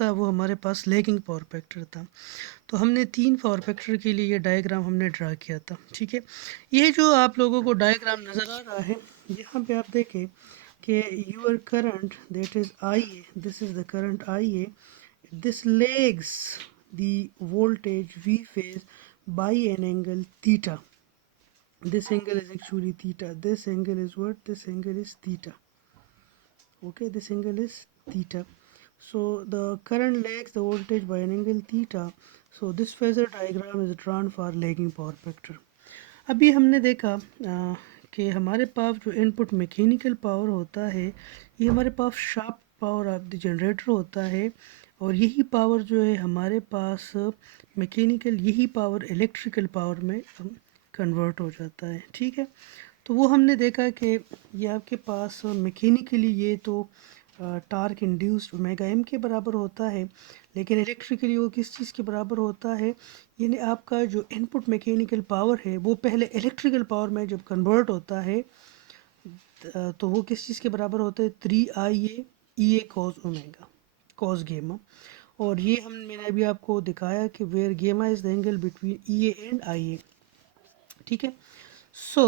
था वो हमारे पास लैगिंग पावर फैक्टर था। तो हमने 3 पावर फैक्टर के लिए ये डायग्राम हमने ड्रा किया था, ठीक है। ये जो आप लोगों को डायग्राम नज़र आ रहा है, यहाँ पे आप देखें कि your current that is I A, this is the current I A, this lags the voltage V phase by an angle theta. This angle is actually theta. This angle is what? This angle is theta. Okay, this angle is theta. So the current lags the voltage by an angle theta. So this phasor diagram is drawn for lagging power factor. अभी हमने देखा कि हमारे पास जो input mechanical power होता है, ये हमारे पास shaft power of the generator होता है, और यही पावर जो है हमारे पास मैकेनिकल, यही पावर इलेक्ट्रिकल पावर में कन्वर्ट हो जाता है, ठीक है। तो वो हमने देखा कि ये आपके पास मैकेनिकली ये तो टार्क इंड्यूस्ड ओमेगा एम के बराबर होता है, लेकिन इलेक्ट्रिकली वो किस चीज़ के बराबर होता है, यानी आपका जो इनपुट मैकेनिकल पावर है वो पहले इलेक्ट्रिकल पावर में जब कन्वर्ट होता है तो वो किस चीज़ के बराबर होता है, 3 ई ए कॉस ओमेगा, कॉस गेमा। और ये मैंने अभी आपको दिखाया कि where gamma is the angle between E a and I a, ठीक है। सो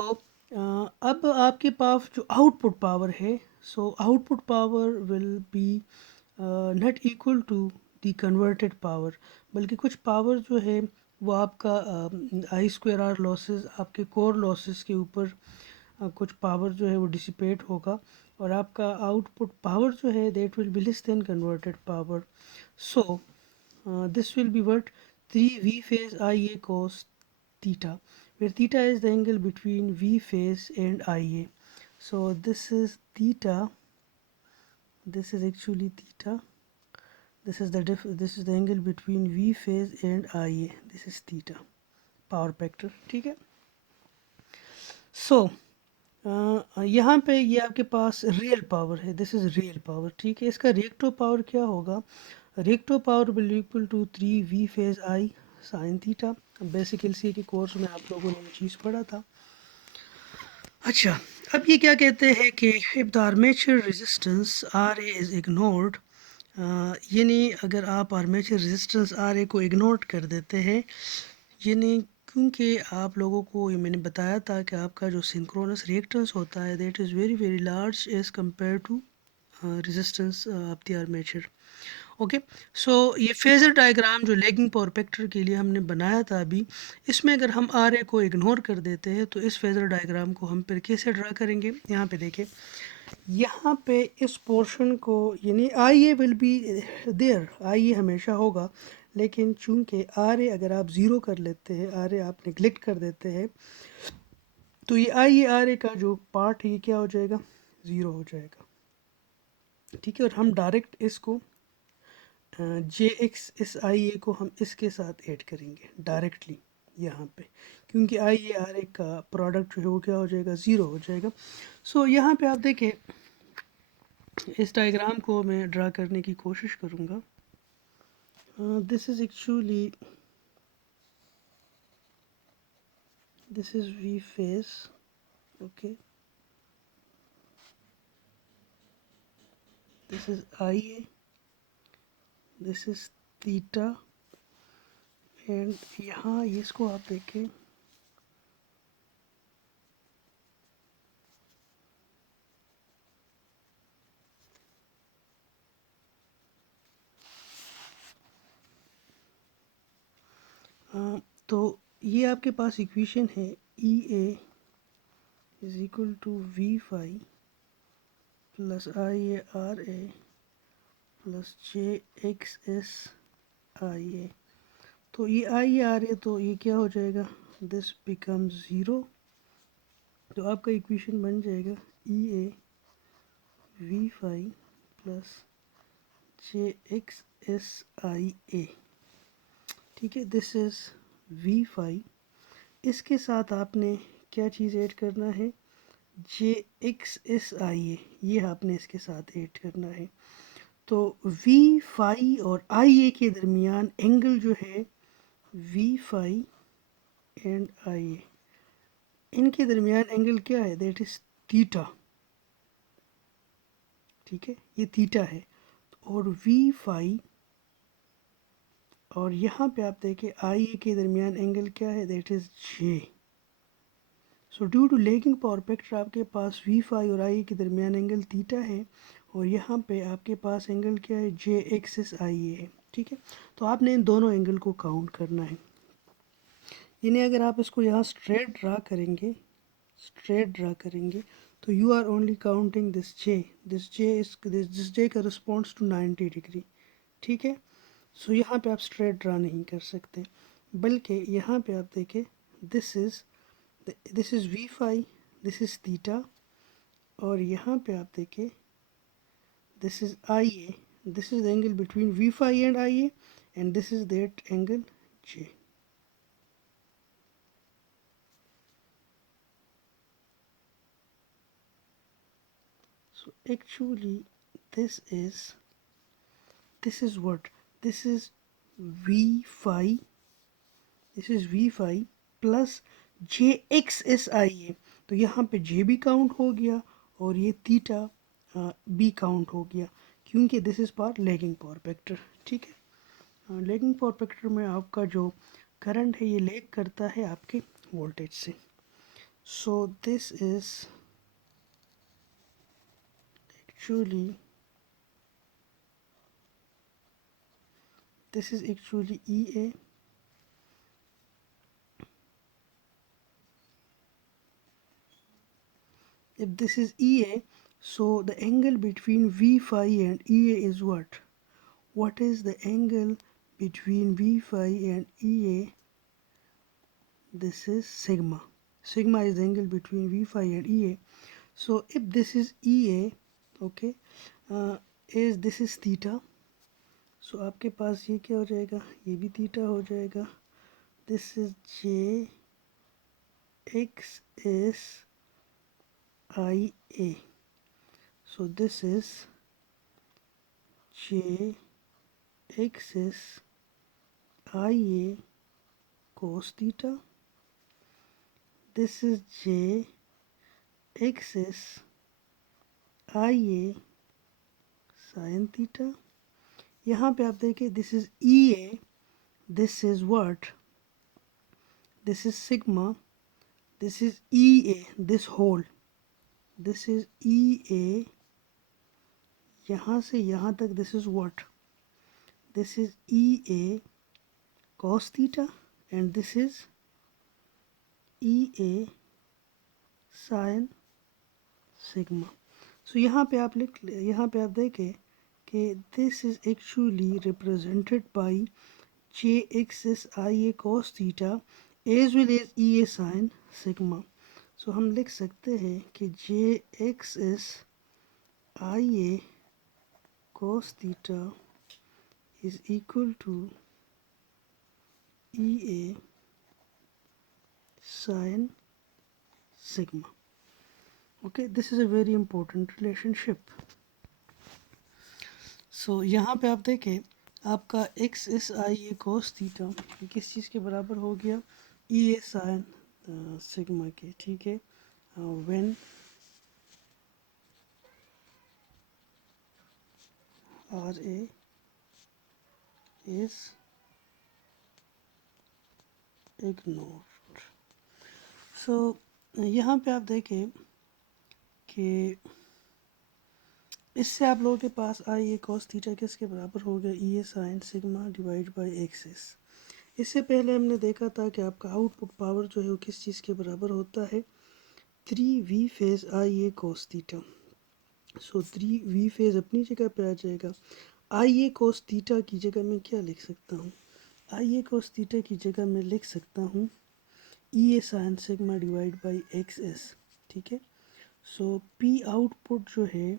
अब आपके पास जो आउटपुट पावर है, so output power will be not equal to the converted power, बल्कि कुछ पावर जो है वो आपका आई स्क्वायर आर लॉसेस, आपके कोर लॉसेस के ऊपर कुछ पावर जो है वो डिसिपेट होगा, और आपका आउटपुट पावर जो है that will be less than converted power. So this will be what, 3 V phase IA cos theta, where theta is the angle between V phase and IA. So this is theta, this is actually theta, this is the angle between V phase and IA, this is theta, power factor, ठीक है। So यहाँ पे ये आपके पास real power है, this is real power, ठीक है। इसका रिएक्टिव पावर क्या होगा, reactive power will equal to 3 V phase I sine theta. Basic LCA के कोर्स में आप लोगों ने ये चीज़ पढ़ा था। अच्छा, अब ये क्या कहते हैं कि if the armature resistance R A is ignored, यानी अगर आप आर्मेचर रेजिस्टेंस आर ए को इग्नोर कर देते हैं, यानी क्योंकि आप लोगों को ये मैंने बताया था कि आपका जो सिंक्रोनस रिएक्टेंस होता है that is very very large as compare to resistance of the armature. Okay, so ये फेज़र डायग्राम जो लैगिंग पावर फैक्टर के लिए हमने बनाया था अभी, इसमें अगर हम आर ए को इग्नोर कर देते हैं तो इस फेज़र डायग्राम को हम फिर कैसे ड्रा करेंगे, यहाँ पे देखें, यहाँ पे इस पोर्शन को, यानी आई ए विल बी देयर, आई ए हमेशा होगा, लेकिन चूंकि आर ए अगर आप ज़ीरो कर लेते हैं, आर ए आप निगलेक्ट कर देते हैं, तो ये आई ए आर ए का जो पार्ट है ये क्या हो जाएगा, ज़ीरो हो जाएगा, ठीक है। और हम डायरेक्ट इसको जे एक्स, इस आई ए को हम इसके साथ ऐड करेंगे डायरेक्टली यहाँ पे, क्योंकि आई ए आर ए का प्रोडक्ट जो है वो क्या हो जाएगा, ज़ीरो हो जाएगा। सो यहाँ पे आप देखें, इस डायग्राम को मैं ड्रा करने की कोशिश करूँगा। This is actually, this is V phase, okay, this is I A, this is theta, and यहाँ इसको आप देखें, तो ये आपके पास इक्वेशन है, E a is equal to V phi plus I a R A plus J X s I a. तो ये आई ए आर ए, तो ये क्या हो जाएगा, दिस बिकम ज़ीरो, तो आपका इक्वेशन बन जाएगा E a V phi plus J X s I a, ठीक है। दिस इज़ वी फाई, इसके साथ आपने क्या चीज़ ऐड करना है, जे एक्स एस आई ए, ये आपने इसके साथ ऐड करना है। तो वी फाई और आई ए के दरमियान एंगल जो है, वी फाई एंड आई ए, इनके दरमियान एंगल क्या है, दैट इज़ थीटा, ठीक है, ये थीटा है। और वी फाई और यहाँ पे आप देखें आई ए के दरमियान एंगल क्या है, that is J. So due to lagging power factor आपके पास वी फाई और आई ए के दरमियान एंगल थीटा है, और यहाँ पे आपके पास एंगल क्या है, जे एक्सिस आई ए है। ठीक है, तो आपने इन दोनों एंगल को काउंट करना है। यानी अगर आप इसको यहाँ स्ट्रेट ड्रा करेंगे तो you are only counting this J corresponds to 90 degree. ठीक है, सो यहाँ पे आप स्ट्रेट ड्रा नहीं कर सकते, बल्कि यहाँ पे आप देखें this is V phi, this is theta, और यहाँ पे आप देखें this is I A, this is the angle between V phi and I A, and this is that angle J. So actually this is what, this is v phi, this is v phi plus j x s I a। तो यहाँ पे j भी count हो गया और ये theta भी count हो गया, क्योंकि this is power lagging power factor. ठीक है, लैगिंग पावर फैक्टर में आपका जो करंट है ये लैग करता है आपके वोल्टेज से। So this is actually EA, if this is EA, so the angle between V phi and EA is what? What is the angle between V phi and EA? This is sigma. Sigma is the angle between V phi and EA. So if this is EA, okay, is this is theta. So आपके पास ये क्या हो जाएगा, ये भी theta हो जाएगा. This is J X S I A. So this is J X S I A cos theta. This is J X S I A sin theta. यहाँ पे आप देखिए this is EA, this is what? This is sigma, this is EA, this whole, this is EA, यहाँ से यहाँ तक this is what? This is EA cos theta, and this is EA sin sigma. So यहाँ पे आप देखें कि this is actually represented by JXSIA cos theta as well as EA sin sigma. So हम लिख सकते हैं कि JXSIA cos theta is equal to EA sin sigma. Okay, this is a very important relationship. So यहाँ पे आप देखें आपका XSIA cos theta किस चीज़ के बराबर हो गया, EA sin sigma के. ठीक है, when RA is ignored. So यहाँ पे आप देखें कि इससे आप लोगों के पास आई ए कॉस थीटा किसके बराबर हो गया, E A sine sigma divide by X s. इससे पहले हमने देखा था कि आपका आउटपुट पावर जो है वो किस चीज़ के बराबर होता है, 3V phase I A cos theta. So 3V phase अपनी जगह पे आ जाएगा. आई ए कॉस थीटा की जगह मैं क्या लिख सकता हूँ, आई ए कॉस थीटा की जगह मैं लिख सकता हूँ E A sine sigma divide by X s. ठीक है, सो पी आउटपुट जो है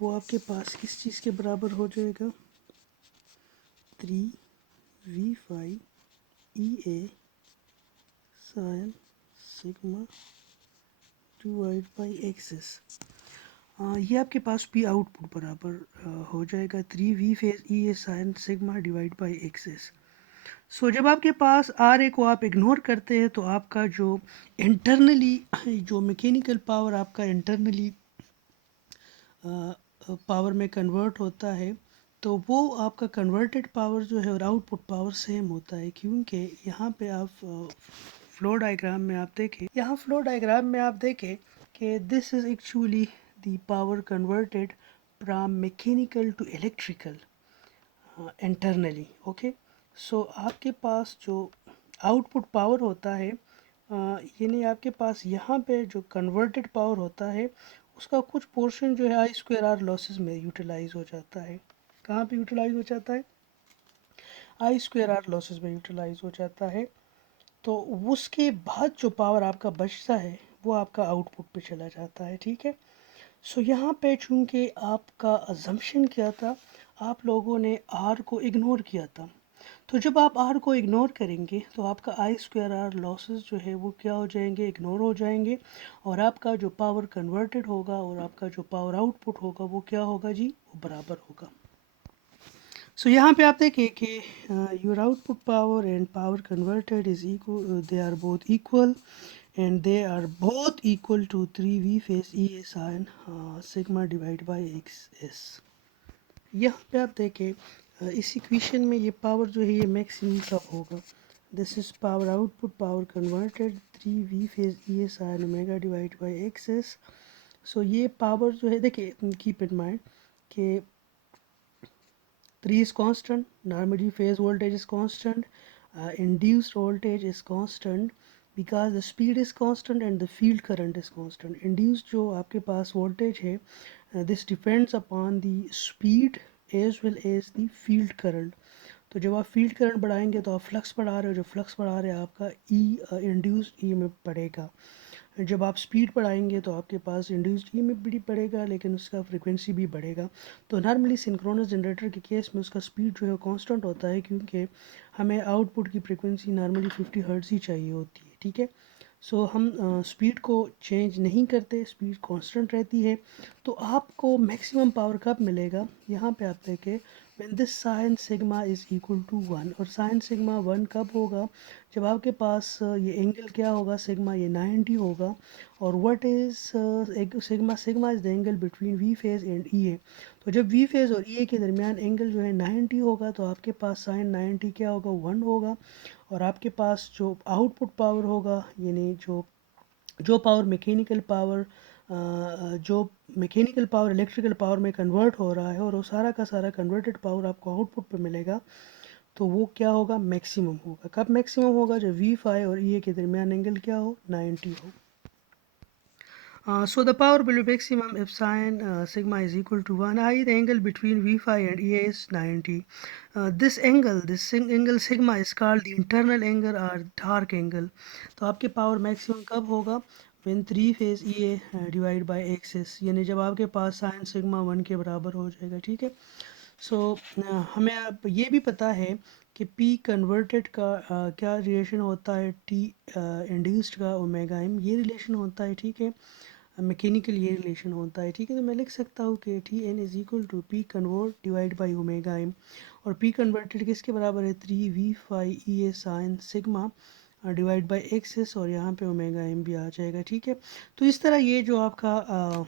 वो आपके पास किस चीज़ के बराबर हो जाएगा, 3V E A sine sigma divide by X s. ये आपके पास पी आउटपुट बराबर हो जाएगा 3V phase E A sine sigma divide by X s. So जब आपके पास आर ए को आप इग्नोर करते हैं तो आपका जो इंटरनली जो मैकेनिकल पावर आपका इंटरनली पावर में कन्वर्ट होता है तो वो आपका कन्वर्टेड पावर जो है और आउटपुट पावर सेम होता है, क्योंकि यहाँ पे आप फ्लो डायग्राम में आप देखें, यहाँ फ्लो डायग्राम में आप देखें कि this is actually the power converted from mechanical to electrical internally. Okay, so आपके पास जो आउटपुट पावर होता है यानी आपके पास यहाँ पे जो कन्वर्टेड पावर होता है उसका कुछ पोर्शन जो है आई स्क्वायर आर लॉसेस में यूटिलाइज हो जाता है। कहाँ पे यूटिलाइज हो जाता है? आई स्क्वायर आर लॉसेस में यूटिलाइज हो जाता है। तो उसके बाद जो पावर आपका बचता है वो आपका आउटपुट पे चला जाता है, ठीक है। सो यहाँ पे चूंकि आपका अजम्पशन क्या था, आप लोगों ने आर को इग्नोर किया था। तो जब आप आर को इग्नोर करेंगे तो आपका आई स्क्वायर आर लॉसेस जो है वो क्या हो जाएंगे? इग्नोर हो जाएंगे, और आपका जो पावर कन्वर्टेड होगा और आपका जो पावर आउटपुट होगा वो क्या होगा जी? वो बराबर होगा। सो यहाँ पे आप देखें कि your output power and power converted is equal, they are both equal and they are both equal to 3v phase E sin sigma divided by xs। यहाँ पे आप देखें इस इक्वेशन में ये पावर जो है ये मैक्सिमम कब होगा? This is power output power converted 3v phase E sin omega divide by X. So ये पावर जो है देखिए, कीप इन माइंड कि 3 is constant, normally phase voltage is constant, induced voltage is constant because the speed is constant and the field current is constant। Induced जो आपके पास voltage है, this depends upon the speed as well as the field current। तो जब आप field current बढ़ाएंगे तो आप flux बढ़ा रहे हो, जो फ्लक्स बढ़ा रहे हैं आपका ई इंड्यूस्ड ई में पड़ेगा। जब आप स्पीड बढ़ाएंगे तो आपके पास इंड्यूस्ड ई में भी बढ़ेगा लेकिन उसका फ्रिक्वेंसी भी बढ़ेगा। तो नॉर्मली सिंक्रोनस जनरेटर के केस में उसका स्पीड जो है कांस्टेंट होता है, क्योंकि हमें आउटपुट की फ्रिक्वेंसी नॉर्मली 50 हर्ट्ज ही चाहिए होती है, ठीक है। सो हम स्पीड को चेंज नहीं करते, स्पीड कांस्टेंट रहती है। तो आपको मैक्सिमम पावर कब मिलेगा? यहाँ पे आप देखें when this sin sigma is equal to 1, और sin sigma 1 कब होगा? जब आपके पास ये एंगल क्या होगा? सिग्मा ये 90 होगा। और what is sigma? Sigma is the angle between V phase and E a. तो जब वी फेज और ई ए के दरमियान एंगल जो है 90 होगा तो आपके पास साइन 90 क्या होगा? 1 होगा। और आपके पास जो आउटपुट पावर होगा, यानी जो जो पावर मैकेनिकल पावर जो मैकेनिकल पावर इलेक्ट्रिकल पावर में कन्वर्ट हो रहा है और वो सारा का सारा कन्वर्टेड पावर आपको आउटपुट पे मिलेगा, तो वो क्या होगा? मैक्सिमम होगा। कब मैक्सिमम होगा? जब वी फाई और ई ए के दरमियान एंगल क्या हो? 90 हो। So the power will be maximum if sin sigma is equal to 1, i.e. the angle between V phi and EA is 90. This angle, angle sigma is called the internal angle or dark angle. तो आपके power maximum कब होगा? when 3 phase EA divide by axis, यानी जब आपके पास sin sigma 1 के बराबर हो जाएगा, ठीक है। सो हमें अब ये भी पता है कि P कन्वर्टेड का क्या रिलेशन होता है T इंड्यूस्ड का ओमेगा एम, ये रिलेशन होता है, ठीक है। मैकेनिकल ये रिलेशन होता है, ठीक है। तो मैं लिख सकता हूँ कि T N is equal to P convert divide by omega M, और पी कन्वर्टेड किसके बराबर है? 3v phi E A sine sigma divide by X S, और यहाँ पे ओमेगा एम भी आ जाएगा, ठीक है। तो इस तरह ये जो आपका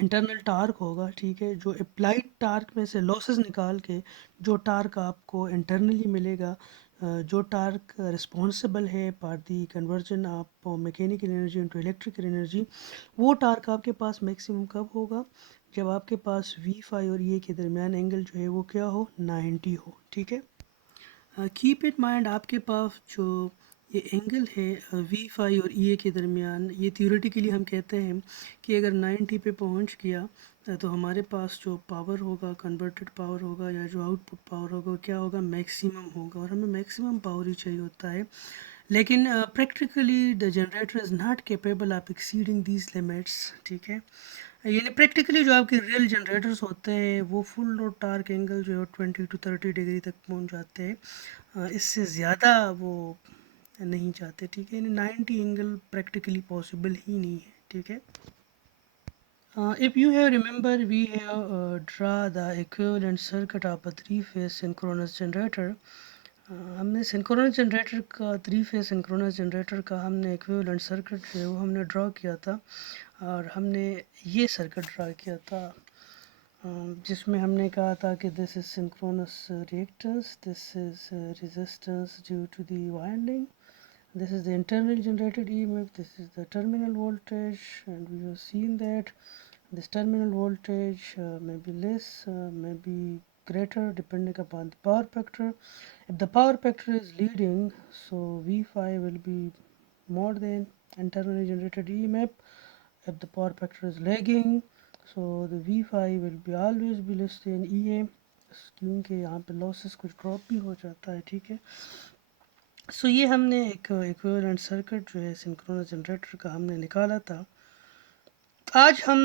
इंटरनल टार्क होगा, ठीक है, जो अप्लाइड टार्क में से लॉसेस निकाल के जो टार्क आपको इंटरनली मिलेगा, जो टार्क रिस्पॉन्सिबल है for the conversion of mechanical energy into electrical energy, वो टार्क आपके पास मैक्सिमम कब होगा? जब आपके पास वी फाई और ये के दरमियान एंगल जो है वो क्या हो? 90 हो, ठीक है। कीप इट माइंड आपके पास जो ये एंगल है वी फाई और ई ए के दरमियान, ये थियोरेटिकली हम कहते हैं कि अगर 90 पे पहुंच गया तो हमारे पास जो पावर होगा, कन्वर्टेड पावर होगा या जो आउटपुट पावर होगा, क्या होगा? मैक्सिमम होगा, और हमें मैक्सिमम पावर ही चाहिए होता है। लेकिन practically the generator is not capable of exceeding these limits, ठीक है। यानी प्रैक्टिकली जो आपके रियल जनरेटर्स होते हैं वो फुल लोड टार्क एंगल जो है 20 to 30 डिग्री तक पहुंच जाते हैं, इससे ज़्यादा वो नहीं चाहते, ठीक है। यानी 90 एंगल प्रैक्टिकली पॉसिबल ही नहीं है, ठीक है। If you have remember, we have draw the equivalent circuit of a three phase synchronous generator। हमने सिंक्रोनस जनरेटर का, थ्री फेज सिंक्रोनस जनरेटर का हमने इक्विवेलेंट सर्किट जो है वो हमने ड्रॉ किया था, और हमने ये सर्किट ड्रा किया था। जिसमें हमने कहा था कि this is synchronous reactance, this is resistance due to the winding, this is the internally generated EMF, this is the terminal voltage, and we have seen that this terminal voltage may be less, may be greater depending upon the power factor. If the power factor is leading, so V5 will be more than internally generated EMF. If the power factor is lagging, so the V5 will be always be less than EA, क्योंकि यहाँ पे losses कुछ drop भी हो जाता है, ठीक है। सो ये हमने एक इक्विवेलेंट सर्किट जो है सिंक्रोनस जनरेटर का हमने निकाला था। आज हम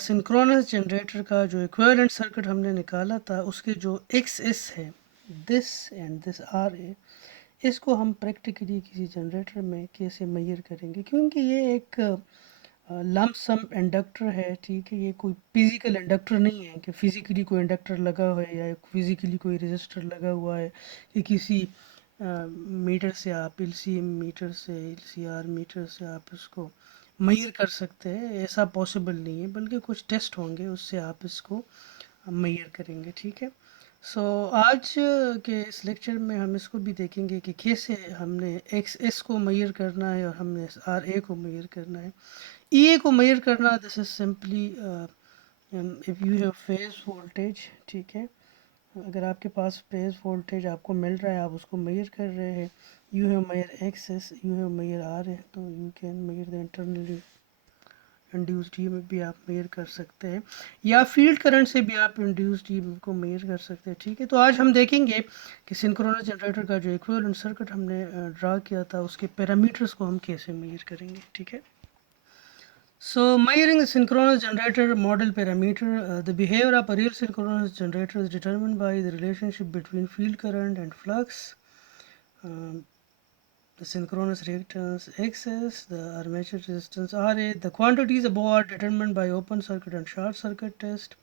सिंक्रोनस जनरेटर का जो इक्विवेलेंट सर्किट हमने निकाला था उसके जो एक्स एस है, this and this R A, इसको हम प्रैक्टिकली किसी जनरेटर में कैसे मेजर करेंगे, क्योंकि ये एक लम्प सम इंडक्टर है, ठीक है। ये कोई फिजिकल इंडक्टर नहीं है कि फिजिकली कोई इंडक्टर लगा हुआ है या फिजिकली कोई रेजिस्टर लगा हुआ है कि किसी मीटर से आप एलसीएम मीटर से एलसीआर मीटर से आप इसको मेजर कर सकते हैं, ऐसा पॉसिबल नहीं है, बल्कि कुछ टेस्ट होंगे उससे आप इसको मेजर करेंगे, ठीक है। सो आज के इस लेक्चर में हम इसको भी देखेंगे कि कैसे हमने एक्स एस को मेजर करना है और हमने आर ए को मेजर करना है। ई ए को मेजर करना, this is simply if you have phase voltage, ठीक है। अगर आपके पास फेज वोल्टेज आपको मिल रहा है, आप उसको मेजर कर रहे हैं, you have measure X s, you have measure R है, तो you can measure the internally induced EMF भी आप मेजर कर सकते हैं, या फील्ड करंट से भी आप इंड्यूस्ड ईएमएफ को मेजर कर सकते हैं, ठीक है। तो आज हम देखेंगे कि सिंक्रोनस जनरेटर का जो इक्विवेलेंट सर्किट हमने ड्रा किया था उसके पैरामीटर्स को हम कैसे मेजर करेंगे, ठीक है। So measuring the synchronous generator model parameter, the behavior of a real synchronous generator is determined by the relationship between field current and flux, um, the synchronous reactance Xs, the armature resistance Ra. The quantities above are determined by open circuit and short circuit test.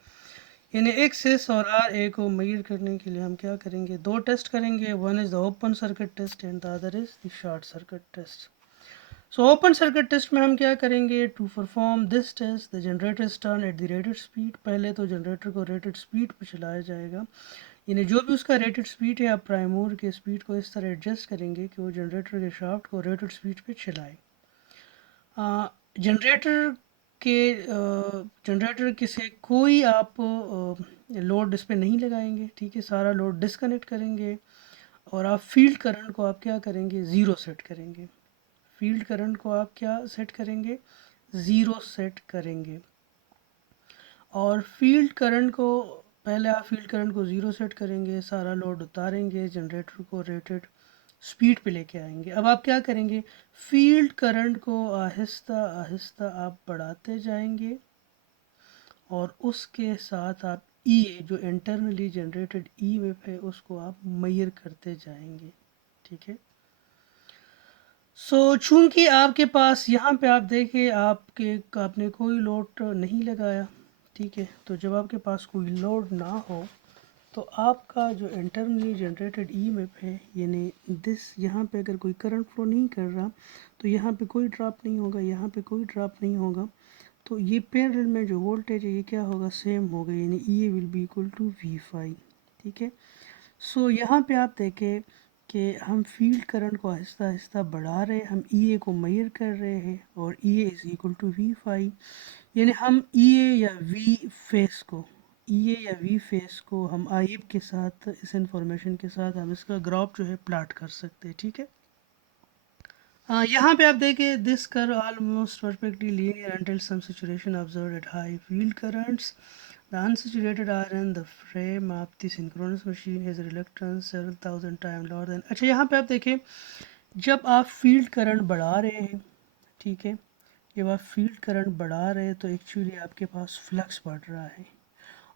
यानी Xs और Ra को measure करने के लिए हम क्या करेंगे, दो टेस्ट करेंगे, one is the open circuit test and the other is the short circuit test. So open circuit test में हम क्या करेंगे, to perform this test the generator turn at the rated speed. पहले तो जनरेटर को rated speed पर चलाया जाएगा, यानी जो भी उसका रेटेड स्पीड है आप प्राइम मूवर के स्पीड को इस तरह एडजस्ट करेंगे कि वो जनरेटर के शाफ्ट को रेटेड स्पीड पे चलाए। जनरेटर के से कोई आप लोड इस पर नहीं लगाएंगे, ठीक है, सारा लोड डिस्कनेक्ट करेंगे और आप फील्ड करंट को आप क्या करेंगे, ज़ीरो सेट करेंगे। फील्ड करंट को आप क्या सेट करेंगे, ज़ीरो सेट करेंगे। और फील्ड करंट को पहले आप फील्ड करंट को ज़ीरो सेट करेंगे, सारा लोड उतारेंगे, जनरेटर को रेटेड स्पीड पे लेके आएंगे। अब आप क्या करेंगे, फील्ड करंट को आहिस्ता आहिस्ता आप बढ़ाते जाएंगे और उसके साथ आप ई जो इंटरनली जनरेटेड ईएमएफ है उसको आप मेजर करते जाएंगे, ठीक है। सो चूंकि आपके पास यहाँ पे आप देखें आपने कोई लोड नहीं लगाया, ठीक है, तो जब आपके पास कोई लोड ना हो तो आपका जो इंटरनली जनरेटेड ईएमएफ है, यानी दिस, यहाँ पे अगर कोई करंट फ्लो नहीं कर रहा तो यहाँ पे कोई ड्रॉप नहीं होगा, यहाँ पे कोई ड्रॉप नहीं होगा, तो ये पैरेलल में जो वोल्टेज है ये क्या होगा, सेम होगा, यानी E will be equal to V5, ठीक है। सो यहाँ पे आप देखें कि हम फील्ड करंट को आहिस्ता आहिस्ता बढ़ा रहे हैं, हम ई को मेजर कर रहे हैं और E is equal to V5, यानी हम ई या वी फेस को या वी फेस को हम आई के साथ, इस इंफॉर्मेशन के साथ हम इसका ग्राफ जो है प्लाट कर सकते हैं, ठीक है। यहाँ पे आप देखें this curve almost perfectly linear until some saturation observed at high field currents, the unsaturated iron the frame of the synchronous machine has reluctance several thousand time lower than. अच्छा, यहाँ पे आप देखें जब आप फील्ड करंट बढ़ा रहे हैं, ठीक है, जब आप फील्ड करंट बढ़ा रहे हैं तो एक्चुअली आपके पास फ्लक्स बढ़ रहा है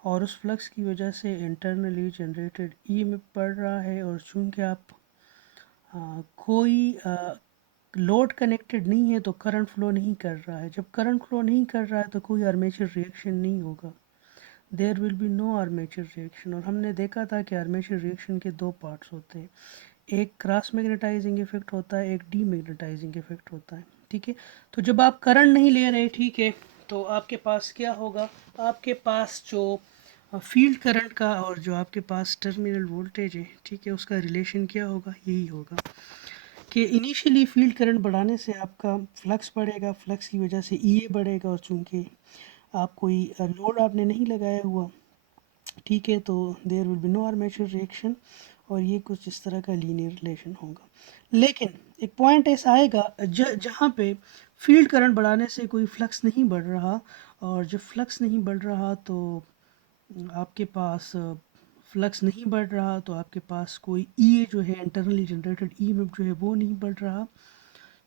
और उस फ्लक्स की वजह से इंटरनली जनरेटेड ईएमएफ बढ़ रहा है, और चूंकि आप कोई लोड कनेक्टेड नहीं है तो करंट फ्लो नहीं कर रहा है। जब करंट फ्लो नहीं कर रहा है तो कोई आर्मेचर रिएक्शन नहीं होगा, there will be no armature reaction. और हमने देखा था कि आर्मेचर रिएक्शन के दो पार्ट्स होते हैं, एक क्रॉस मैग्नेटाइजिंग इफेक्ट होता है, एक डी मैग्नेटाइजिंग इफेक्ट होता है, ठीक है। तो जब आप करंट नहीं ले रहे, ठीक है, तो आपके पास क्या होगा, आपके पास जो फील्ड करंट का और जो आपके पास टर्मिनल वोल्टेज है, ठीक है, उसका रिलेशन क्या होगा, यही होगा कि इनिशियली फील्ड करंट बढ़ाने से आपका फ्लक्स बढ़ेगा, फ्लक्स की वजह से ईए बढ़ेगा, और चूंकि आप कोई लोड आपने नहीं लगाया हुआ, ठीक है, तो there will be no armature reaction, और ये कुछ इस तरह का लीनियर रिलेशन होगा। लेकिन एक पॉइंट ऐसा आएगा जहाँ पे फील्ड करंट बढ़ाने से कोई फ्लक्स नहीं बढ़ रहा, और जब फ्लक्स नहीं बढ़ रहा तो आपके पास फ्लक्स नहीं बढ़ रहा, तो आपके पास कोई ईए जो है, इंटरनली जनरेटेड ईएमएफ जो है वो नहीं बढ़ रहा।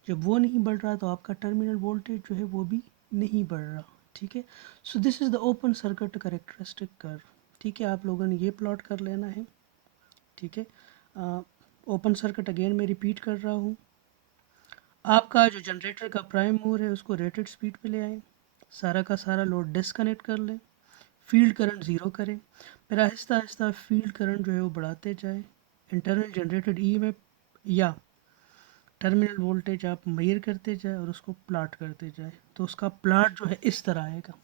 जब वो नहीं बढ़ रहा तो आपका टर्मिनल वोल्टेज जो है वो भी नहीं बढ़ रहा, ठीक है। So this is the open circuit characteristic curve, ठीक है, आप लोगों ने ये प्लॉट कर लेना है, ठीक है। ओपन सर्किट अगेन मैं रिपीट कर रहा हूँ, आपका जो जनरेटर का प्राइम मूवर है उसको रेटेड स्पीड पे ले आए, सारा का सारा लोड डिस्कनेक्ट कर लें, फील्ड करंट ज़ीरो करें, फिर आहिस्ता आहिस्ता फील्ड करंट जो है वो बढ़ाते जाए, इंटरनल जनरेटेड ईएमएफ या टर्मिनल वोल्टेज आप मेजर करते जाए और उसको प्लाट करते जाए, तो उसका प्लाट जो है इस तरह आएगा,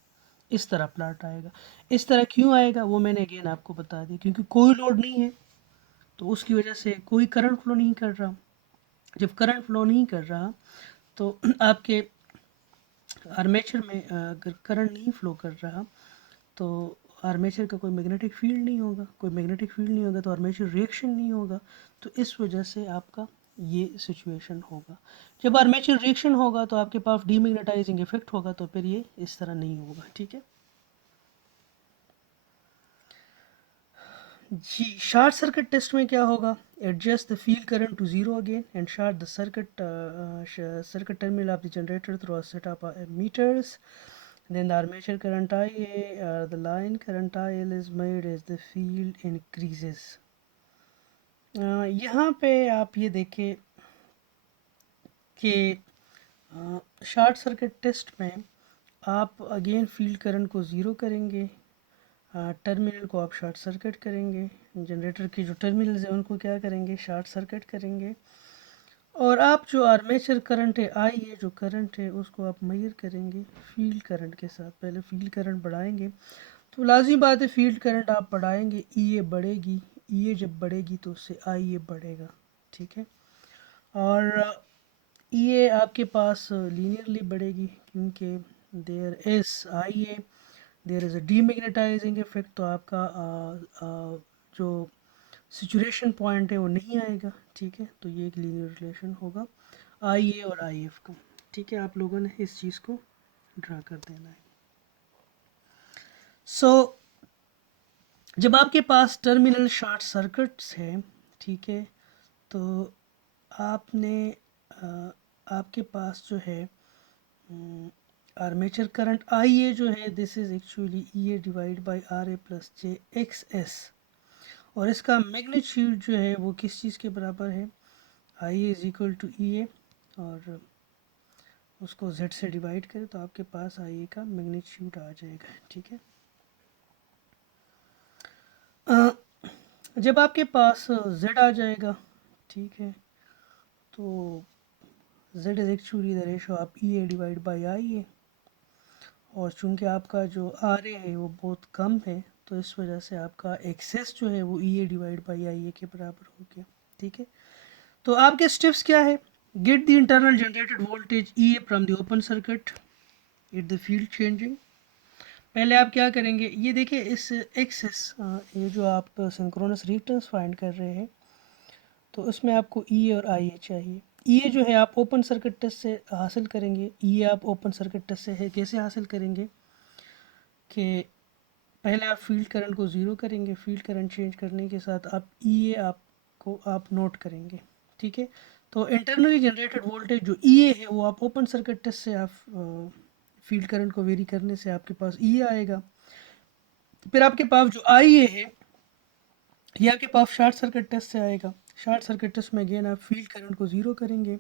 इस तरह प्लाट आएगा। इस तरह क्यों आएगा वो मैंने अगेन आपको बता दिया, क्योंकि कोई लोड नहीं है तो उसकी वजह से कोई करंट फ्लो नहीं कर रहा। जब करंट फ्लो नहीं कर रहा तो आपके आर्मेचर में अगर करंट नहीं फ्लो कर रहा तो आर्मेचर का कोई मैग्नेटिक फील्ड नहीं होगा, कोई मैग्नेटिक फील्ड नहीं होगा तो आर्मेचर रिएक्शन नहीं होगा, तो इस वजह से आपका ये सिचुएशन होगा। जब आर्मेचर रिएक्शन होगा तो आपके पास डीमैग्नेटाइजिंग इफेक्ट होगा, तो फिर ये इस तरह नहीं होगा, ठीक है जी। शॉर्ट सर्किट टेस्ट में क्या होगा, adjust the field current to zero again and short the circuit terminal of the generator through a set of meters. Then the armature current IA or the line current IL is made as the field increases. यहाँ पे आप ये देखें कि short circuit test में आप again field current को zero करेंगे, टर्मिनल को आप शॉर्ट सर्किट करेंगे, जनरेटर की जो टर्मिनल्स हैं उनको क्या करेंगे, शॉर्ट सर्किट करेंगे, और आप जो आर्मेचर करंट है आई है जो करंट है उसको आप मेजर करेंगे फील्ड करंट के साथ। पहले फील्ड करंट बढ़ाएंगे तो लाजिम बात है फील्ड करंट आप बढ़ाएंगे, ई ए बढ़ेगी, ई ए जब बढ़ेगी तो उससे आई ए बढ़ेगा, ठीक है। और ई ए आपके पास लीनियरली बढ़ेगी क्योंकि there is I A, there is a demagnetising effect, तो आपका जो सिचुएशन पॉइंट है वो नहीं आएगा, ठीक है। तो ये एक लीनियर रिलेशन होगा आई ए और आई एफ का, ठीक है। आप लोगों ने इस चीज़ को ड्रा कर देना है। सो जब आपके पास टर्मिनल शॉर्ट सर्किट्स है, ठीक है, तो आपने आपके पास जो है आर्मेचर करंट आई ए जो है this is actually E A divide by R A plus J X S, और इसका मैग्नीट्यूड जो है वो किस चीज़ के बराबर है, आई ए इज इक्वल टू ई ए, और उसको z से डिवाइड करें तो आपके पास आई ए का मैग्नीट्यूड आ जाएगा, ठीक है। जब आपके पास z आ जाएगा, ठीक है, तो z is actually the ratio of E A divide by I a, और चूंकि आपका जो आर ए है वो बहुत कम है तो इस वजह से आपका एक्सेस जो है वो ई ए डिवाइड बाई आई ए के बराबर हो गया, ठीक है। तो आपके स्टेप्स क्या है, get the internal generated voltage E A from the open circuit at the field changing. पहले आप क्या करेंगे, ये देखिए इस एक्सेस ये जो आप सिंक्रोनस रिएक्टेंस फाइंड कर रहे हैं तो उसमें आपको ई और आई ए चाहिए। ई जो है आप ओपन सर्किट टेस्ट से हासिल करेंगे, ई आप ओपन सर्किट टेस्ट से है कैसे हासिल करेंगे कि पहले आप फील्ड करंट को ज़ीरो करेंगे, फील्ड करंट चेंज करने के साथ आप ई आपको आप नोट करेंगे, ठीक है। तो इंटरनली जनरेटेड वोल्टेज जो ई है वो आप ओपन सर्किट टेस्ट से आप फील्ड करंट को वेरी करने से आपके पास ई आएगा। फिर आपके पास जो आई ए है ये आपके पास शॉर्ट सर्किट टेस्ट से आएगा। शॉर्ट सर्किट टेस्ट में अगेन आप फील्ड करंट को ज़ीरो करेंगे,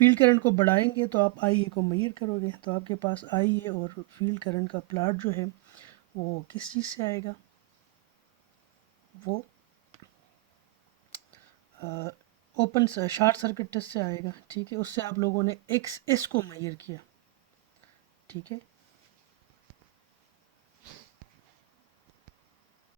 फील्ड करंट को बढ़ाएंगे तो आप आई ए को मेजर करोगे, तो आपके पास आई ए और फील्ड करंट का प्लाट जो है वो किस चीज़ से आएगा, वो ओपन शॉर्ट सर्किट टेस्ट से आएगा, ठीक है। उससे आप लोगों ने एक्स एस को मेजर किया, ठीक है।